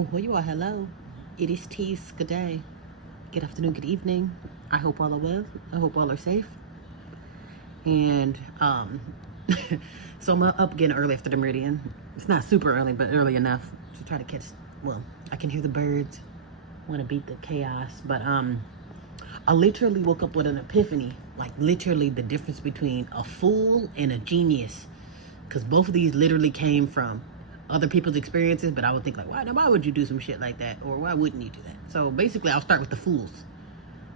Oh, well, you are. Hello. It is Tease. Good day. Good afternoon. Good evening. I hope all are well. I hope all are safe. And so I'm up again early after the meridian. It's not super early, but early enough to try to catch. Well, I can hear the birds. Want to beat the chaos, but I literally woke up with an epiphany. Like literally the difference between a fool and a genius, because both of these literally came from other people's experiences. But I would think like, why would you do some shit like that, or why wouldn't you do that? So basically, I'll start with the fools.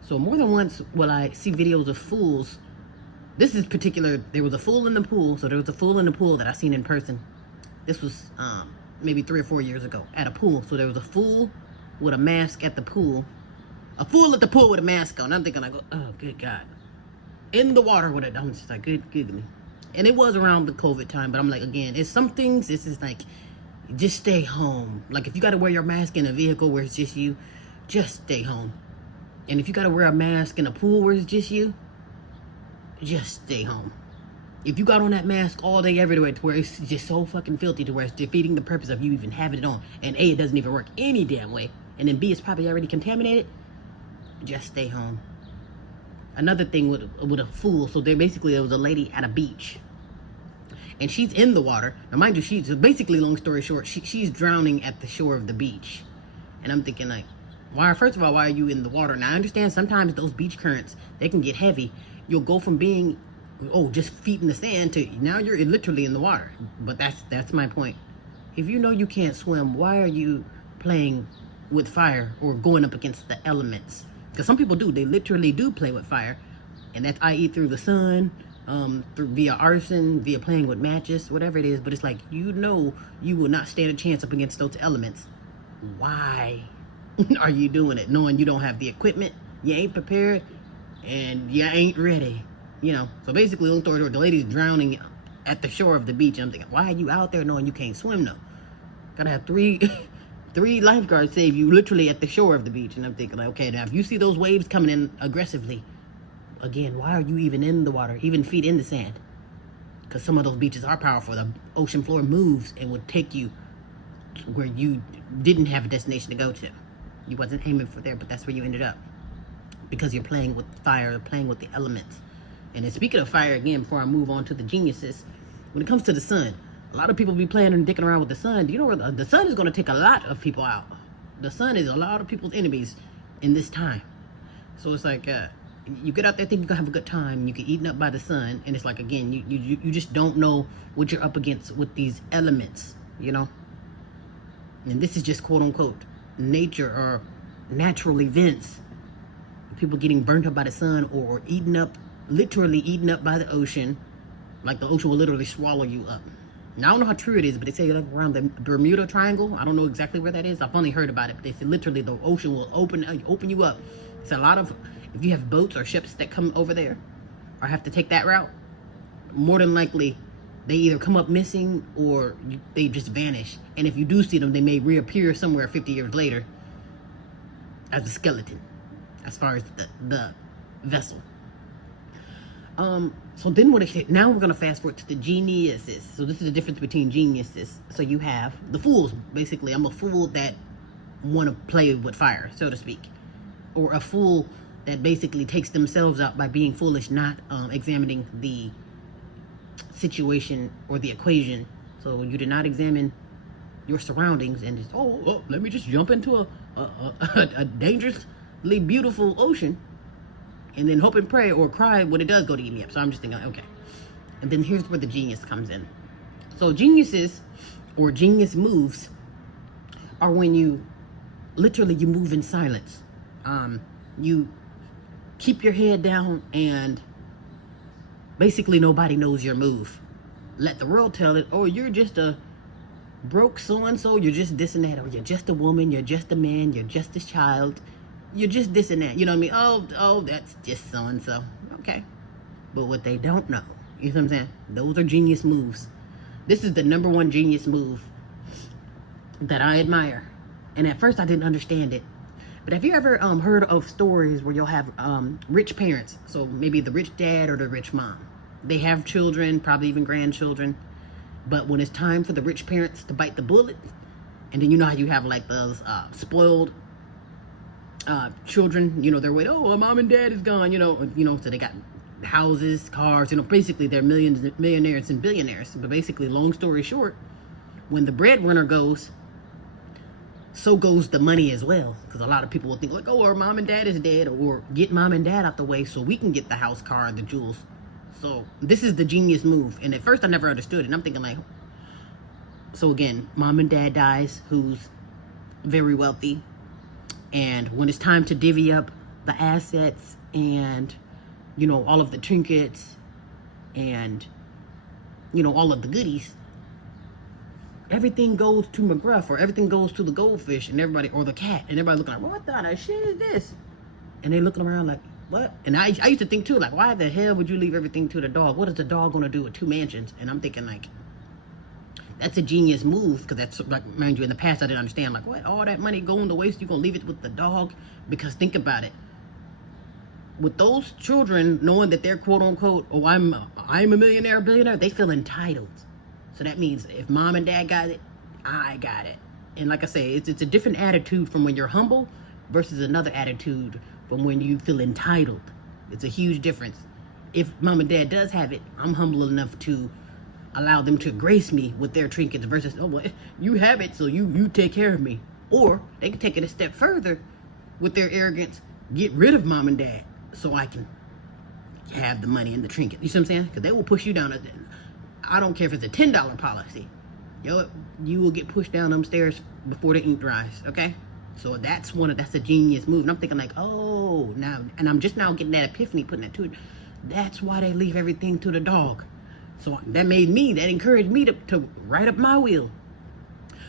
So more than once will I see videos of fools. This is particular. There was a fool in the pool. So there was a fool in the pool that I seen in person. This was maybe 3 or 4 years ago at a pool. So there was a fool with a mask at the pool. A fool at the pool with a mask on. I'm thinking like, oh good God. In the water with it. I'm just like, good giggly. And it was around the COVID time, but I'm like, again, it's some things, it's just like, just stay home. Like, if you got to wear your mask in a vehicle where it's just you, just stay home. And if you got to wear a mask in a pool where it's just you, just stay home. If you got on that mask all day, everywhere, to where it's just so fucking filthy to where it's defeating the purpose of you even having it on, and A, it doesn't even work any damn way, and then B, it's probably already contaminated, just stay home. Another thing with a fool, so there was a lady at a beach, and she's in the water. Now, mind you, she's basically, long story short, she's drowning at the shore of the beach. And I'm thinking like, first of all, why are you in the water? Now, I understand sometimes those beach currents, they can get heavy. You'll go from being, just feet in the sand to now you're literally in the water. But that's my point. If you know you can't swim, why are you playing with fire or going up against the elements? Because some people do. They literally do play with fire. And that's i.e. through the sun, through via arson, via playing with matches, whatever it is. But it's like, you know you will not stand a chance up against those elements. Why are you doing it? Knowing you don't have the equipment, you ain't prepared, and you ain't ready. So basically, long story short, the lady's drowning at the shore of the beach. And I'm thinking, why are you out there knowing you can't swim though? Gotta have three lifeguards save you literally at the shore of the beach. And I'm thinking like, okay, now if you see those waves coming in aggressively, again, why are you even in the water, even feet in the sand? Because some of those beaches are powerful. The ocean floor moves and would take you where you didn't have a destination to go to. You wasn't aiming for there, but that's where you ended up, because you're playing with fire, playing with the elements. And then speaking of fire, again, before I move on to the geniuses, when it comes to the sun, a lot of people be playing and dicking around with the sun. Do you know where the sun is going to take a lot of people out? The sun is a lot of people's enemies in this time. So it's like, you get out there thinking you're going to have a good time. You get eaten up by the sun. And it's like, again, you just don't know what you're up against with these elements, And this is just quote unquote nature or natural events. People getting burnt up by the sun or literally eaten up by the ocean. Like the ocean will literally swallow you up. Now, I don't know how true it is, but they say like around the Bermuda Triangle. I don't know exactly where that is. I've only heard about it, but they say literally the ocean will open you up. It's a lot of, if you have boats or ships that come over there or have to take that route, more than likely they either come up missing or they just vanish. And if you do see them, they may reappear somewhere 50 years later as a skeleton, as far as the vessel. So then now we're gonna fast forward to the geniuses. So this is the difference between geniuses. So you have the fools. Basically, I'm a fool that want to play with fire, so to speak, or a fool that basically takes themselves out by being foolish, not examining the situation or the equation. So you did not examine your surroundings and just let me just jump into a dangerously beautiful ocean and then hope and pray or cry when it does go to eat me up. So I'm just thinking, okay. And then here's where the genius comes in. So geniuses or genius moves are when you move in silence. You keep your head down and basically nobody knows your move. Let the world tell it, you're just a broke so-and-so, you're just this and that, or you're just a woman, you're just a man, you're just a child, you're just this and that. You know what I mean? Oh, that's just so-and-so. Okay. But what they don't know, you know what I'm saying? Those are genius moves. This is the number one genius move that I admire. And at first I didn't understand it. But have you ever heard of stories where you'll have rich parents? So maybe the rich dad or the rich mom. They have children, probably even grandchildren. But when it's time for the rich parents to bite the bullet, And then you know how you have like those spoiled children, they're waiting, oh, mom and dad is gone, so they got houses, cars, basically they're millionaires and billionaires. But basically, long story short, when the breadwinner goes, so goes the money as well. Because a lot of people will think like, oh, our mom and dad is dead, or get mom and dad out the way so we can get the house, car, the jewels. So this is the genius move. And at first I never understood it. And I'm thinking like, so again, mom and dad dies, who's very wealthy. And when it's time to divvy up the assets and, all of the trinkets and, all of the goodies, everything goes to McGruff, or everything goes to the goldfish and everybody, or the cat, and everybody looking like, what the shit is this? And they looking around like, what? And I used to think too, like, why the hell would you leave everything to the dog? What is the dog gonna do with 2 mansions? And I'm thinking like, that's a genius move, because that's like, mind you, in the past I didn't understand, like, what, all that money going to waste, you gonna leave it with the dog? Because think about it, with those children knowing that they're quote unquote, oh, I'm a millionaire, billionaire, they feel entitled. So that means if mom and dad got it, I got it. And like I say, it's a different attitude from when you're humble versus another attitude from when you feel entitled. It's a huge difference. If mom and dad does have it, I'm humble enough to allow them to grace me with their trinkets versus, oh, well, you have it, so you take care of me. Or they can take it a step further with their arrogance, get rid of mom and dad so I can have the money and the trinket. You see what I'm saying? Because they will push you down. I don't care if it's a $10 policy. You will get pushed down them stairs before the ink dries, okay? So that's a genius move. And I'm thinking like, oh, now, and I'm just now getting that epiphany, putting that to it. That's why they leave everything to the dog. So that encouraged me to write up my will.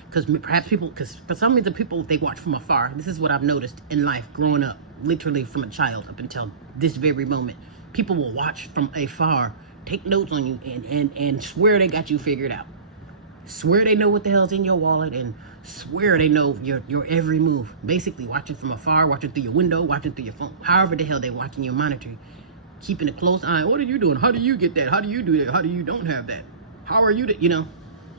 Because for some reason people, they watch from afar. This is what I've noticed in life growing up, literally from a child up until this very moment. People will watch from afar, take notes on you, and swear they got you figured out. Swear they know what the hell's in your wallet, and swear they know your every move. Basically, watching from afar, watching through your window, watching through your phone. However the hell they're watching your monitor. Keeping a close eye. What are you doing? How do you get that? How do you do that? How do you don't have that? How are you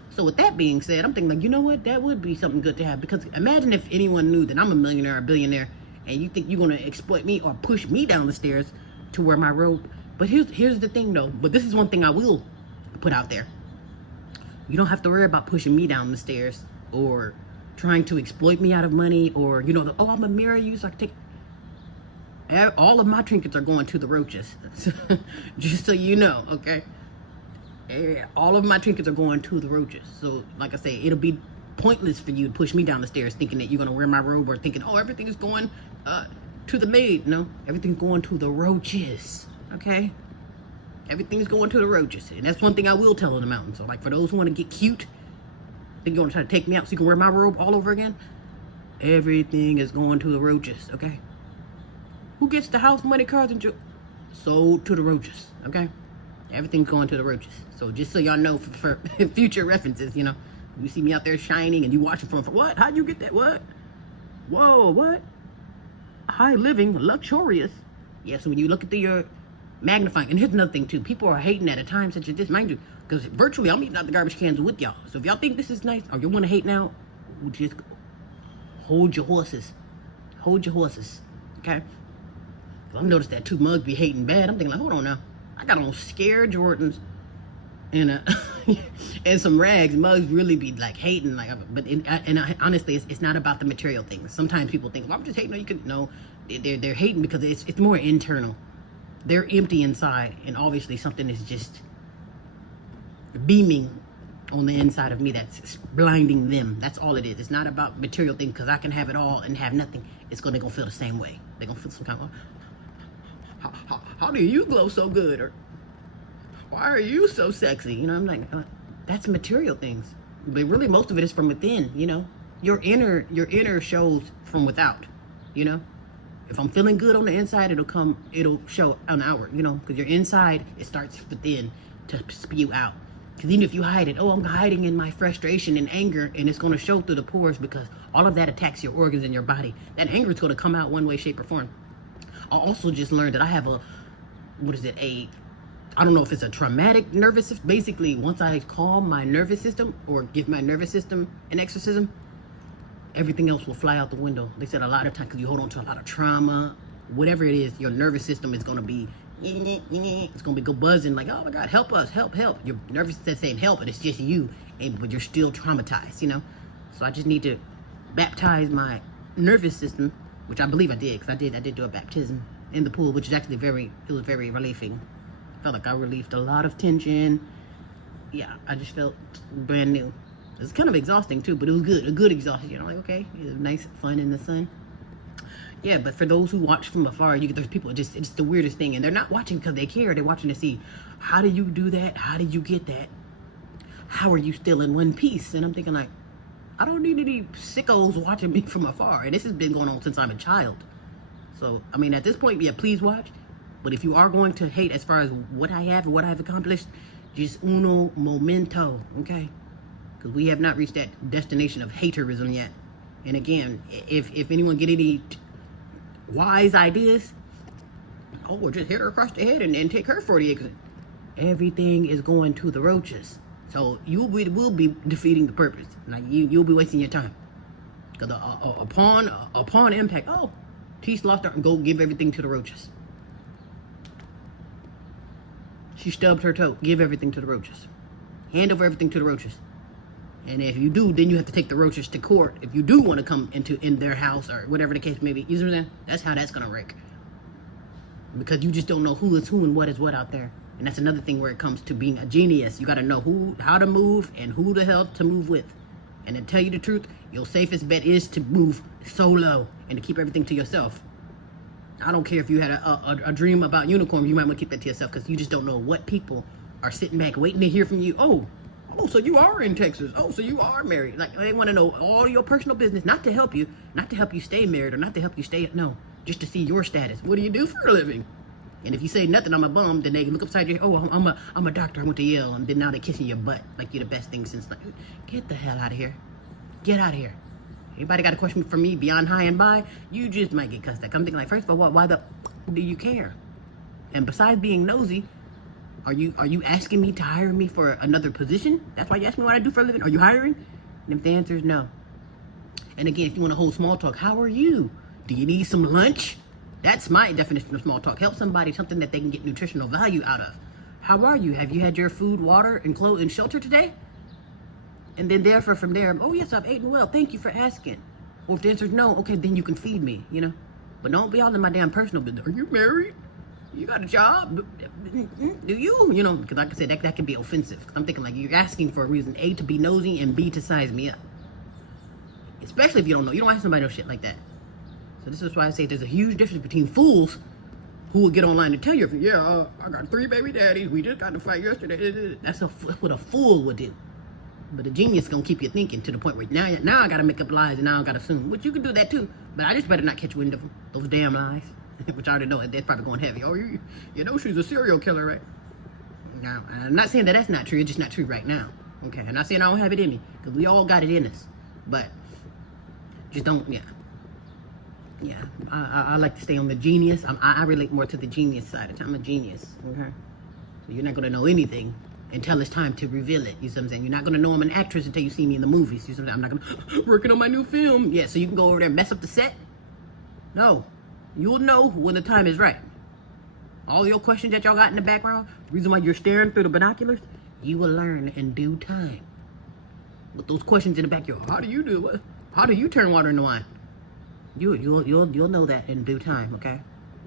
So with that being said, I'm thinking like, you know what? That would be something good to have. Because imagine if anyone knew that I'm a millionaire or billionaire, and you think you're going to exploit me or push me down the stairs to wear my robe. But here's the thing though. But this is one thing I will put out there. You don't have to worry about pushing me down the stairs or trying to exploit me out of money, or, I'm going to marry you so I can take... All of my trinkets are going to the roaches. Just so you know, okay? All of my trinkets are going to the roaches. So, like I say, it'll be pointless for you to push me down the stairs thinking that you're going to wear my robe, or thinking, oh, everything is going to the maid. No, everything's going to the roaches, okay? Everything's going to the roaches. And that's one thing I will tell on the mountain. So, like, for those who want to get cute, think you're going to try to take me out so you can wear my robe all over again, everything is going to the roaches, okay? Who gets the house, money, cars, and sold to the roaches, okay? Everything's going to the roaches. So just so y'all know, for future references, you see me out there shining and you watching from what? How'd you get that? What? Whoa, what? High living, luxurious. Yeah, so when you look at your magnifying, and here's another thing too, people are hating at a time such as this, mind you, because virtually I'm eating out the garbage cans with y'all. So if y'all think this is nice, or you want to hate now, just hold your horses. Hold your horses, okay? I've noticed that two mugs be hating bad. I'm thinking like, hold on now. I got on Scare Jordans and and some rags. Mugs really be like hating, like. But honestly, it's not about the material things. Sometimes people think, well, I'm just hating. No, you can no. They're hating because it's more internal. They're empty inside, and obviously something is just beaming on the inside of me that's blinding them. That's all it is. It's not about material things, because I can have it all and have nothing. They're gonna feel the same way. They're gonna feel some kind of, how do you glow so good? Or why are you so sexy? I'm like, that's material things. But really, most of it is from within. Your inner shows from without. If I'm feeling good on the inside, it'll show on outward. Because your inside, it starts within to spew out. Because even if you hide it, I'm hiding in my frustration and anger, and it's going to show through the pores, because all of that attacks your organs in your body. That anger is going to come out one way, shape, or form. I also just learned that I have I don't know if it's a traumatic nervous system. Basically, once I calm my nervous system or give my nervous system an exorcism, everything else will fly out the window. They said a lot of times, because you hold on to a lot of trauma, whatever it is, your nervous system is going to be, it's going to be go buzzing like, oh my God, help us, help, help. Your nervous system saying help, and it's just you, but you're still traumatized, you know? So I just need to baptize my nervous system, which I believe I did, because I did do a baptism in the pool, which is actually it was very relieving. I felt like I relieved a lot of tension. Yeah, I just felt brand new. It's kind of exhausting too, but it was good, a good exhaustion. You know, like, okay, it was nice, fun in the sun. Yeah, but for those who watch from afar, there's people, it's the weirdest thing. And they're not watching because they care. They're watching to see, how do you do that? How did you get that? How are you still in one piece? And I'm thinking like, I don't need any sickos watching me from afar. And this has been going on since I'm a child. So, I mean, at this point, yeah, please watch. But if you are going to hate as far as what I have and what I've accomplished, just uno momento, okay? Because we have not reached that destination of haterism yet. And again, if anyone get any wise ideas, or just hit her across the head and take her 40 acres. Everything is going to the roaches. So you will be defeating the purpose. Like you'll be wasting your time. Because upon impact, Tease lost her and go give everything to the roaches. She stubbed her toe. Give everything to the roaches. Hand over everything to the roaches. And if you do, then you have to take the roaches to court. If you do want to come in their house or whatever the case may be, you know what I'm saying? That's how that's gonna work. Because you just don't know who is who and what is what out there. And that's another thing where it comes to being a genius. You got to know how to move and who the hell to move with. And to tell you the truth, your safest bet is to move solo and to keep everything to yourself. I don't care if you had a dream about unicorns, you might want to keep that to yourself because you just don't know what people are sitting back waiting to hear from you. Oh, so you are in Texas. Oh, so you are married. Like, they want to know all your personal business, not to help you stay married or not to help you stay, no, just to see your status. What do you do for a living? And if you say nothing, I'm a bum, then they look upside your, I'm a doctor, I went to Yale, and then now they're kissing your butt like you're the best thing since, like, get the hell out of here. Get out of here. Anybody got a question for me beyond high and by? You just might get cussed at. I'm thinking like, first of all, why the do you care? And besides being nosy, are you asking me to hire me for another position? That's why you ask me what I do for a living? Are you hiring? And if the answer is no. And again, if you want to hold small talk, how are you? Do you need some lunch? That's my definition of small talk. Help somebody, something that they can get nutritional value out of. How are you? Have you had your food, water, and clothes and shelter today? And then therefore from there, oh yes, I've eaten well. Thank you for asking. Or if the answer is no, okay, then you can feed me, you know. But don't be all in my damn personal business. Are you married? You got a job? Do you? You know, because like I said, that can be offensive. I'm thinking like you're asking for a reason, A, to be nosy, and B, to size me up. Especially if you don't know. You don't ask somebody no shit like that. So this is why I say there's a huge difference between fools who will get online and tell you, I got 3 baby daddies. We just got to fight yesterday. That's what a fool would do. But a genius is going to keep you thinking to the point where now I got to make up lies and now I got to assume. Which you can do that too. But I just better not catch wind of them. Those damn lies. Which I already know they're probably going heavy. Oh, you know she's a serial killer, right? Now, I'm not saying that that's not true. It's just not true right now. Okay? I'm not saying I don't have it in me. Because we all got it in us. But just don't, Yeah, I like to stay on the genius. I relate more to the genius side. I'm a genius, okay? So you're not going to know anything until it's time to reveal it. You see what I'm saying? You're not going to know I'm an actress until you see me in the movies. You see what I'm saying? I'm not going to, working on my new film. Yeah, so you can go over there and mess up the set? No. You'll know when the time is right. All your questions that y'all got in the background, the reason why you're staring through the binoculars, you will learn in due time. With those questions in the back, how do you do it? How do you turn water into wine? You'll know that in due time, okay?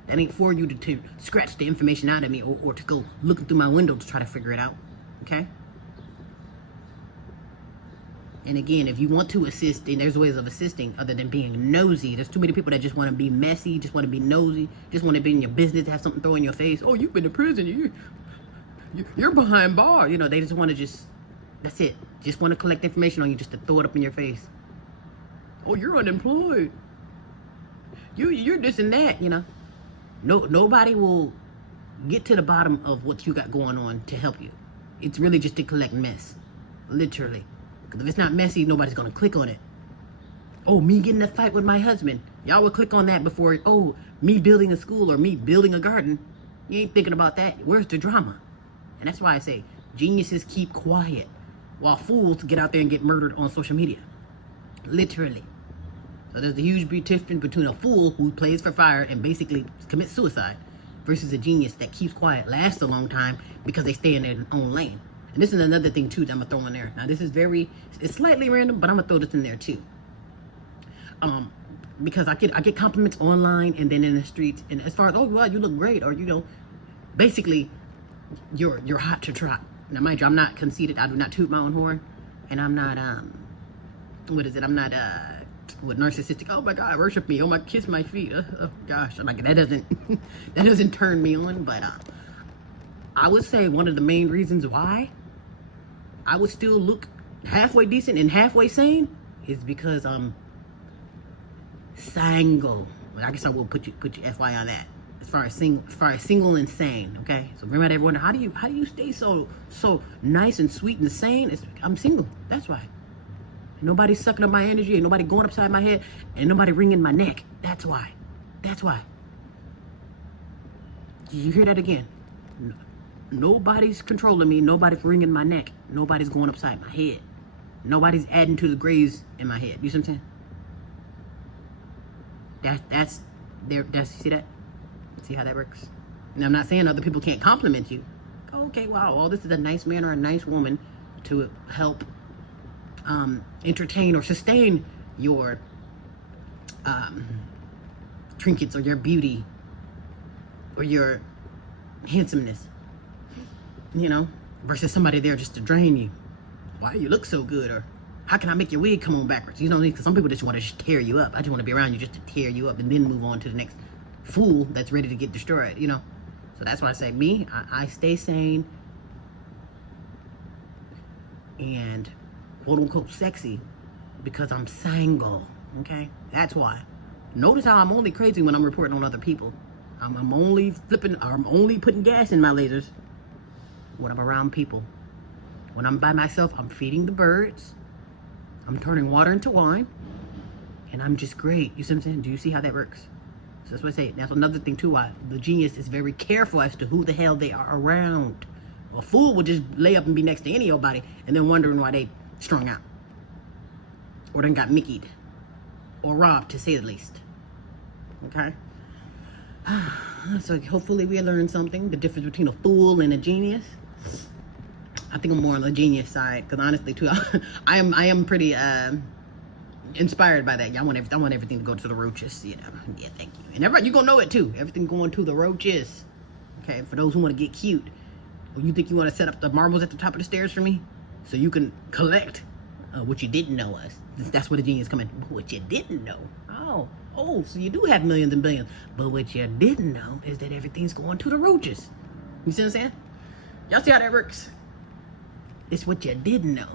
That ain't for you to scratch the information out of me or to go looking through my window to try to figure it out, okay? And again, if you want to assist, and there's ways of assisting other than being nosy. There's too many people that just want to be messy, just want to be nosy, just want to be in your business, have something thrown in your face. Oh, you've been to prison. You're behind bar. You know, they just want to that's it. Just want to collect information on you just to throw it up in your face. Oh, you're unemployed. You're this and that, you know. Nobody will get to the bottom of what you got going on to help you. It's really just to collect mess. Literally. Because if it's not messy, nobody's going to click on it. Oh, me getting a fight with my husband. Y'all will click on that before, me building a school or me building a garden. You ain't thinking about that. Where's the drama? And that's why I say geniuses keep quiet while fools get out there and get murdered on social media. Literally. So there's a huge difference between a fool who plays for fire and basically commits suicide versus a genius that keeps quiet, lasts a long time because they stay in their own lane. And this is another thing too that I'm gonna throw in there. Now this is it's slightly random, but I'm gonna throw this in there too. Because I get compliments online and then in the streets, and as far as, oh wow, you look great, or basically you're hot to trot. Now mind you, I'm not conceited. I do not toot my own horn, and I'm not I'm not narcissistic. Oh my God, worship me. Oh my, kiss my feet. Oh gosh, I'm like, that doesn't turn me on. But I would say one of the main reasons why I would still look halfway decent and halfway sane is because I'm single. I guess I will put you FY on that. As far as single and sane, okay? So remember, everyone, how do you stay so nice and sweet and sane? I'm single. That's why. Nobody's sucking up my energy, and nobody going upside my head, and nobody wringing my neck. That's why. That's why. Did you hear that again? Nobody's controlling me. Nobody's wringing my neck. Nobody's going upside my head. Nobody's adding to the grays in my head. You see what I'm saying? That's see that? See how that works? And I'm not saying other people can't compliment you. Okay, wow, well, this is a nice man or a nice woman to help entertain or sustain your trinkets or your beauty or your handsomeness, versus somebody there just to drain you. Why you look so good? Or how can I make your wig come on backwards? Because some people just want to tear you up. I just want to be around you just to tear you up and then move on to the next fool that's ready to get destroyed, So that's why I say I stay sane and quote unquote sexy because I'm single, okay? That's why. Notice how I'm only crazy when I'm reporting on other people. I'm only putting gas in my lasers when I'm around people. When I'm by myself, I'm feeding the birds. I'm turning water into wine, and I'm just great. You see what I'm saying? Do you see how that works? So that's what I say. That's another thing too. Why the genius is very careful as to who the hell they are around. A fool would just lay up and be next to anybody, and then wondering why they strung out, or then got Mickey'd, or robbed, to say the least. Okay. So hopefully we learned something. The difference between a fool and a genius. I think I'm more on the genius side, because honestly, too, I am pretty inspired by that. I want everything to go to the roaches. Yeah, thank you. And everybody, you're gonna know it too. Everything going to the roaches. Okay, for those who want to get cute, or you think you want to set up the marbles at the top of the stairs for me, so you can collect what you didn't know us. That's where the genius come in. What you didn't know. Oh, so you do have millions and billions, but what you didn't know is that everything's going to the roaches. You see what I'm saying? Y'all see how that works? It's what you didn't know.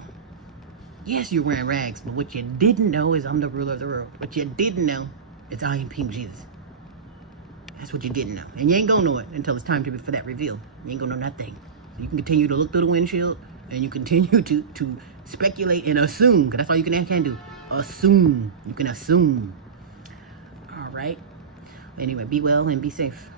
Yes, you're wearing rags, but what you didn't know is I'm the ruler of the world. What you didn't know is I am Pink Jesus. That's what you didn't know. And you ain't gonna know it until it's time for that reveal. You ain't gonna know nothing. So you can continue to look through the windshield, and you continue to speculate and assume, because that's all you can do. Assume. You can assume. All right. Anyway, be well and be safe.